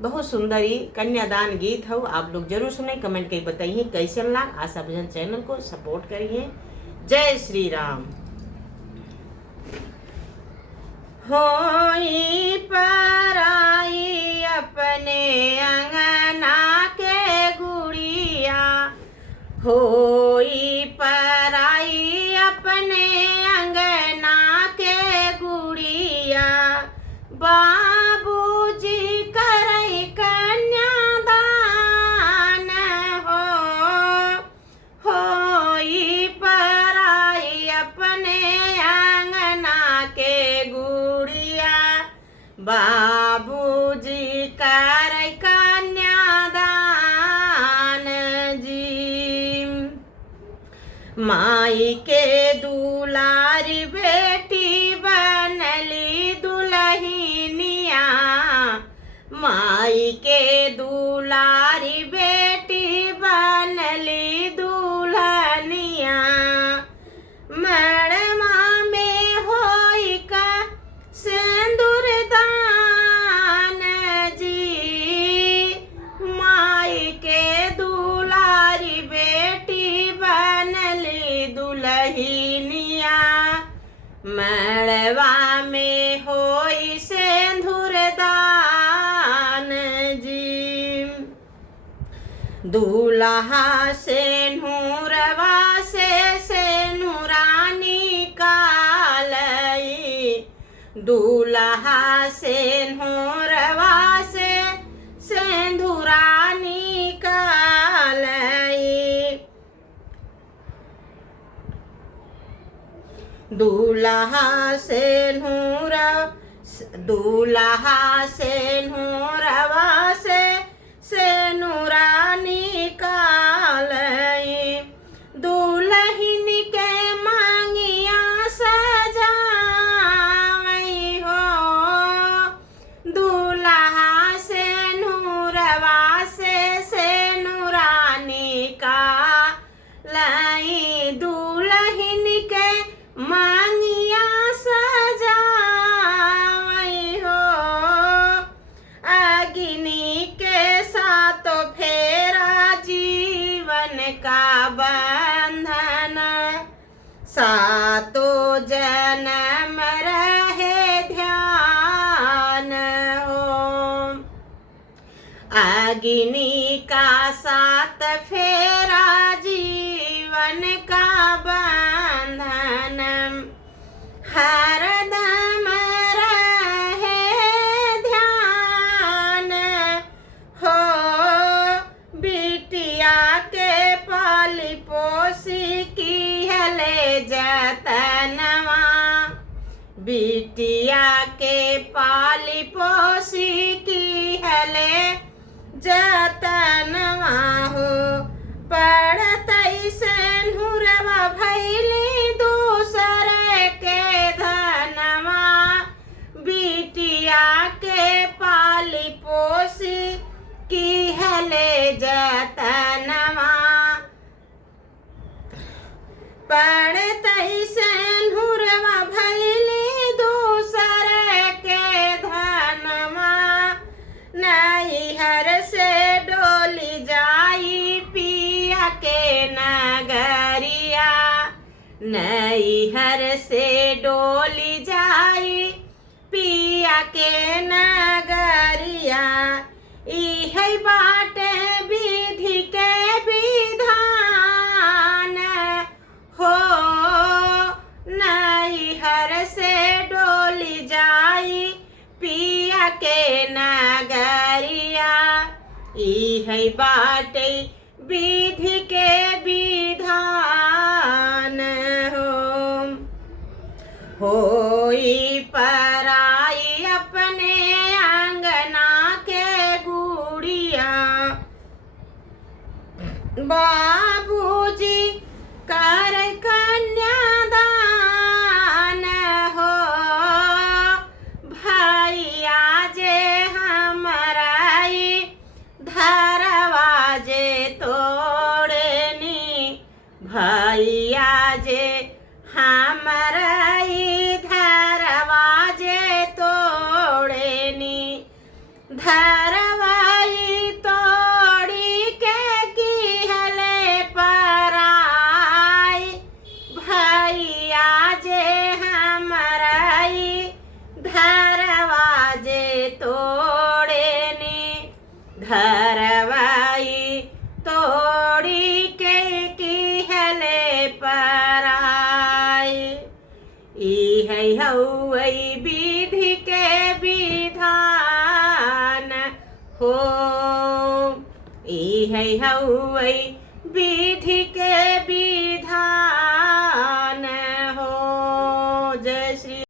बहुत सुंदर कन्यादान गीत हो। आप लोग जरूर सुने, कमेंट करके बताइए कैसे लगा। आशा भजन चैनल को सपोर्ट करिए। जय श्री राम। होई पराई अपने अंगना के गुड़िया, होई पराई अपने अंगना के गुड़िया, बाबूजी करई कन्यादान हो, होई पराई अपने अंगना के गुड़िया, बाबूजी करई कन्यादान जी। माई के दुलारी बेटी बनली दुल्हनिया, माई के दुलारी बेटी बनली दुल्हनिया, मड़वा में होई का सिंदूर दान जी, माई के दुलारी बेटी बनली दुल्हनिया, मड़वा में होई सिंदूर दान जी। दूल्हा सिंदूरवा से नूरानी कालई, दूल्हा सिंदूरवा से सिंदूरानी कालई, दूल्हा सिंदूरवा से नूरानी कालई, दुल्हन के मांगिया सजावई हो, दूल्हा सिंदूरवा से नूरानी कालई, दुल्हन के मांगिया सजावई हो, अग्नि के साथ फेरा जीवन का बंधन, सातो जन्म रहे ध्यान हो, अग्नि का साथ फेरा जीवन का बंधन, हरदम रहे ध्यान हो, बिटिया के पाली पोसी की हले जतनवा, बिटिया के पाली पोसी की हले जतनवा हो, पढ़तई सिंदूरवा भैली दूसरे के धनवा, बिटिया के पाली पोसी की हले जतनवा, पढ़तई सिंदूरवा भैली दूसरे के धनवा, नैहर से डोली जाई पिया के नगरिया, नैहर से डोली जाई पिया के नगरिया, इहै बाटे विधि के विधान हो, नैहर से डोली जाई पिया के नगरिया, इहै बाटे विधि के विधान हो, होई पराई अपने अंगना के गुड़िया, बाबूजी कर कन्यादान हो, भैया जे हमराई धरवाजे तोड़नी, भैया जे हमराई धरवाजे तोड़नी, धरवा हो ई है हउई विधि के विधान